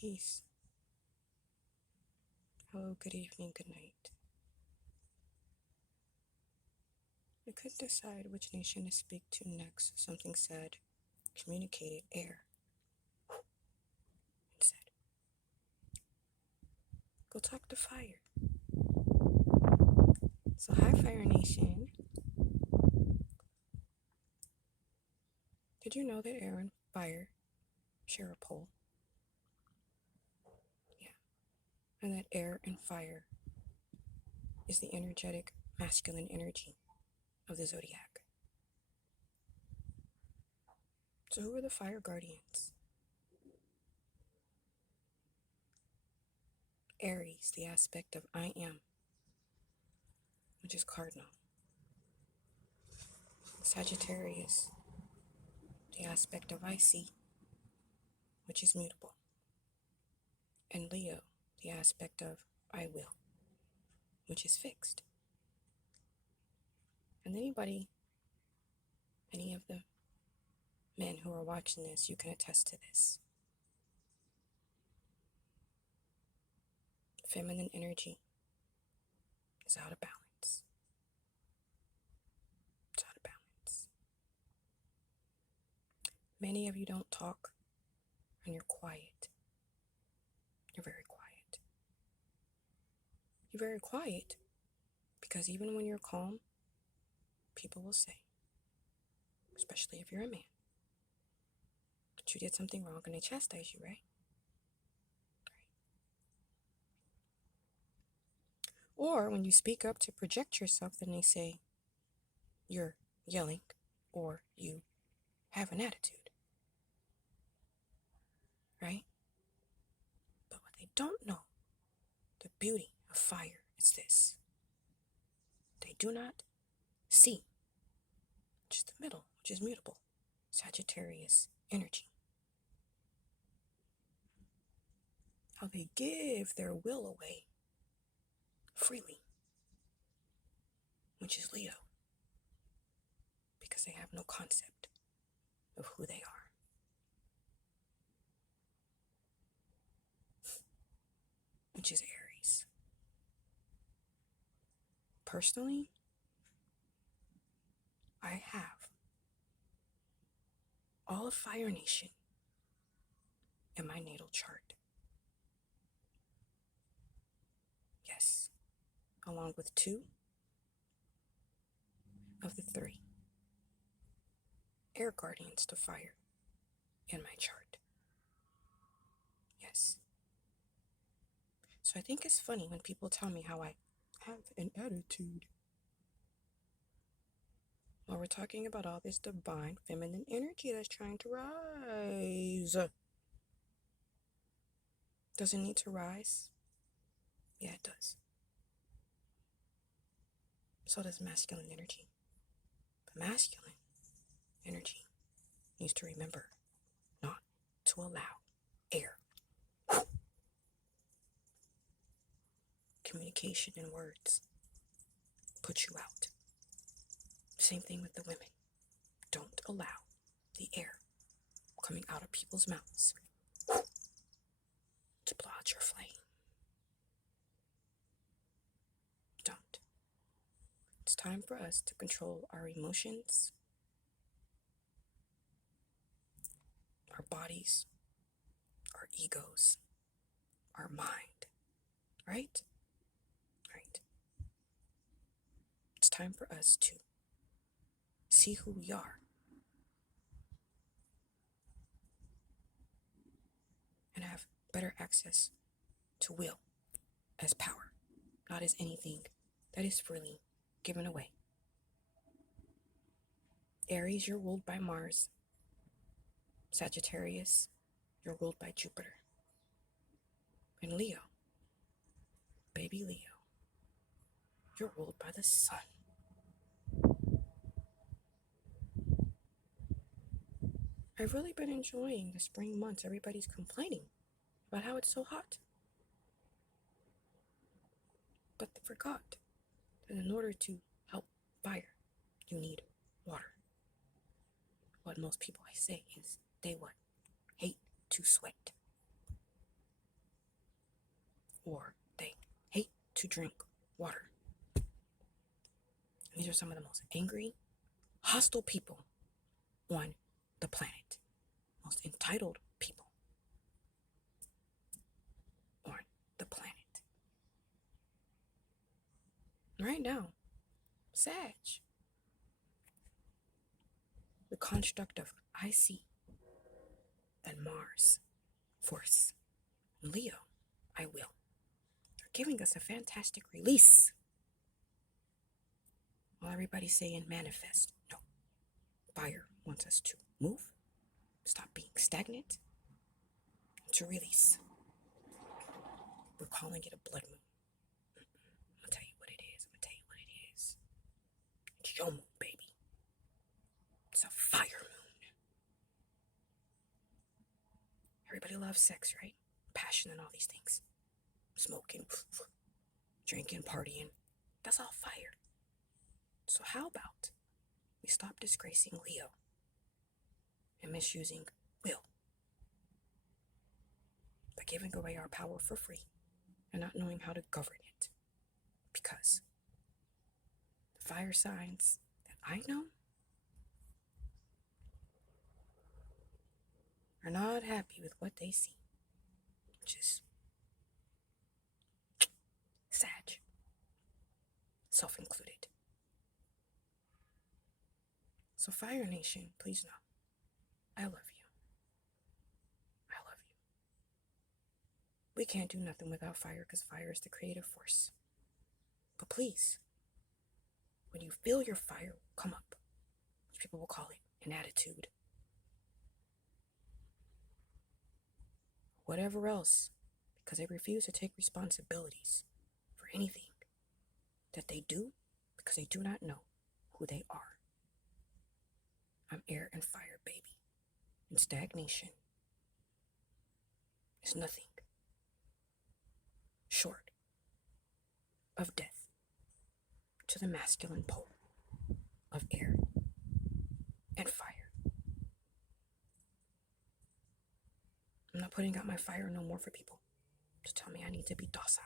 Peace. Hello, good evening, good night. I couldn't decide which nation to speak to next, so something said, communicated air. And said, go talk to fire. So, hi, Fire Nation. Did you know that air and fire share a pole? Yeah. And that air and fire is the energetic masculine energy of the zodiac. So, who are the fire guardians? Aries, the aspect of I am, which is cardinal. Sagittarius, the aspect of I see, which is mutable. And Leo, the aspect of I will, which is fixed. And anybody, any of the men who are watching this, you can attest to this. Feminine energy is out of balance. It's out of balance. Many of you don't talk and you're quiet. You're very quiet. You're very quiet because even when you're calm, people will say, especially if you're a man, that you did something wrong and they chastise you, right? Or when you speak up to project yourself, then they say you're yelling or you have an attitude, right? But what they don't know, the beauty of fire is this. They do not see, which is the middle, which is mutable, Sagittarius energy. How they give their will away freely, which is Leo, because they have no concept of who they are. Which is Aries. Personally, I have all of Fire Nation in my natal chart. Yes, along with 2 of the 3 air guardians to fire in my chart. Yes. So I think it's funny when people tell me how I have an attitude. While we're talking about all this divine feminine energy that's trying to rise. Does it need to rise? Yeah, it does. So does masculine energy. But masculine energy needs to remember not to allow air, communication and words put you out. Same thing with the women. Don't allow the air coming out of people's mouths to blow out your flame. Don't. It's time for us to control our emotions, our bodies, our egos, our mind. Right? Right. It's time for us to see who we are and have better access to will as power, not as anything that is freely given away. Aries, you're ruled by Mars. Sagittarius, you're ruled by Jupiter. And Leo, baby Leo, you're ruled by the sun. I've really been enjoying the spring months. Everybody's complaining about how it's so hot. But they forgot that in order to help fire, you need water. What most people I say is they what? Hate to sweat. to drink water. And these are some of the most angry, hostile people on the planet. Most entitled people on the planet. Right now, Sag, the construct of I see and Mars, force, and Leo, I will. They're giving us a fantastic release. While everybody's saying manifest, no. Fire wants us to move, stop being stagnant, and to release. We're calling it a blood moon. I'm gonna tell you what it is. It's your moon, baby. It's a fire moon. Everybody loves sex, right? Passion and all these things. Smoking, drinking, partying. That's all fire. So how about we stop disgracing Leo and misusing will by giving away our power for free and not knowing how to govern it? Because the fire signs that I know are not happy with what they see, which is Sag, self-included. So Fire Nation, please know, I love you. I love you. We can't do nothing without fire because fire is the creative force. But please, when you feel your fire come up, which people will call it an attitude, whatever else, because they refuse to take responsibilities for anything that they do because they do not know who they are. I'm air and fire, baby. And stagnation is nothing short of death to the masculine pole of air and fire. I'm not putting out my fire no more for people to tell me I need to be docile.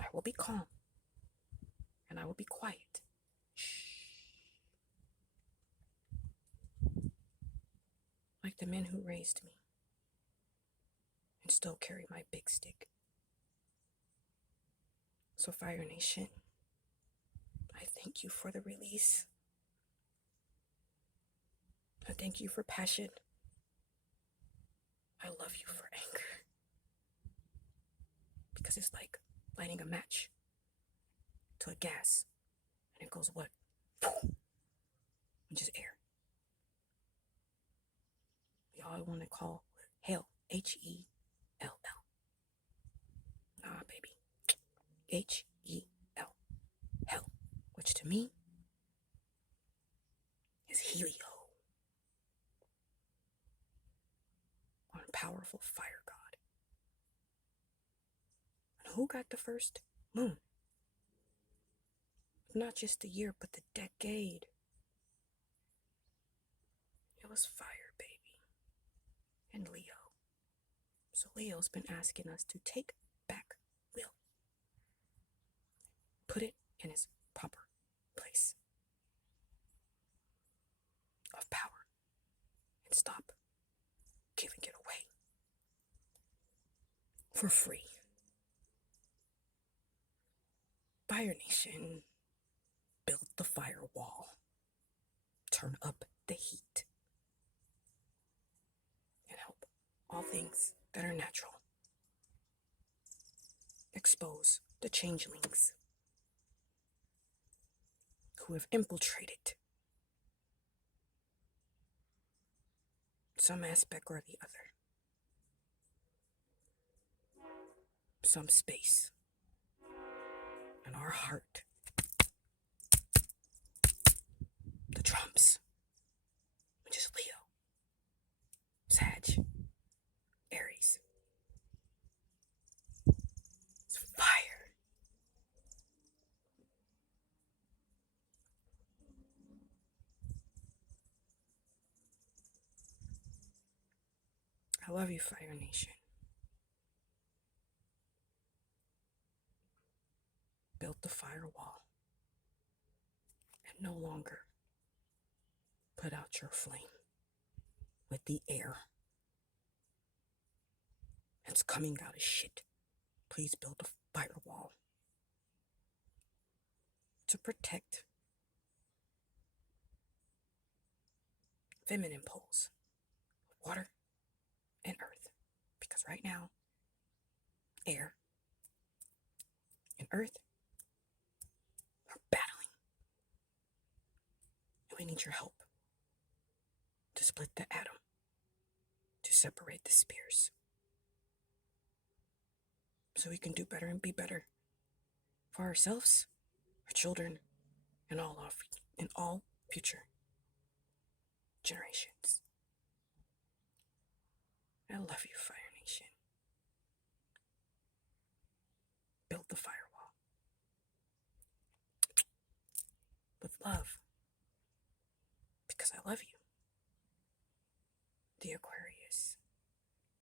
I will be calm and I will be quiet. Shh. Like the men who raised me and still carry my big stick. So Fire Nation, I thank you for the release. I thank you for passion. I love you for anger. Because it's like lighting a match to a gas and it goes what? And just air. We all want to call hell, H-E-L-L. Nah, baby. H-E-L. Hell. Which to me is Helio. One powerful fire god. And who got the first moon? Not just the year, but the decade. It was fire, baby. And Leo. So Leo's been asking us to take back will. Put it in its proper place of power. And stop giving it away for free. Fire Nation, build the firewall. Turn up the heat. And help all things that are natural. Expose the changelings who have infiltrated some aspect or the other. Some space in our heart. The drums, which is Leo, Sag, Aries. It's fire. I love you, Fire Nation. built the firewall and no longer put out your flame with the air. It's coming out of shit. Please build a firewall to protect feminine poles, water and earth. Because right now, air and earth are battling. And we need your help to split the atom, to separate the spheres. So we can do better and be better for ourselves, our children, and all future generations. I love you, Fire Nation. Build the firewall with love, because I love you, the Aquarius.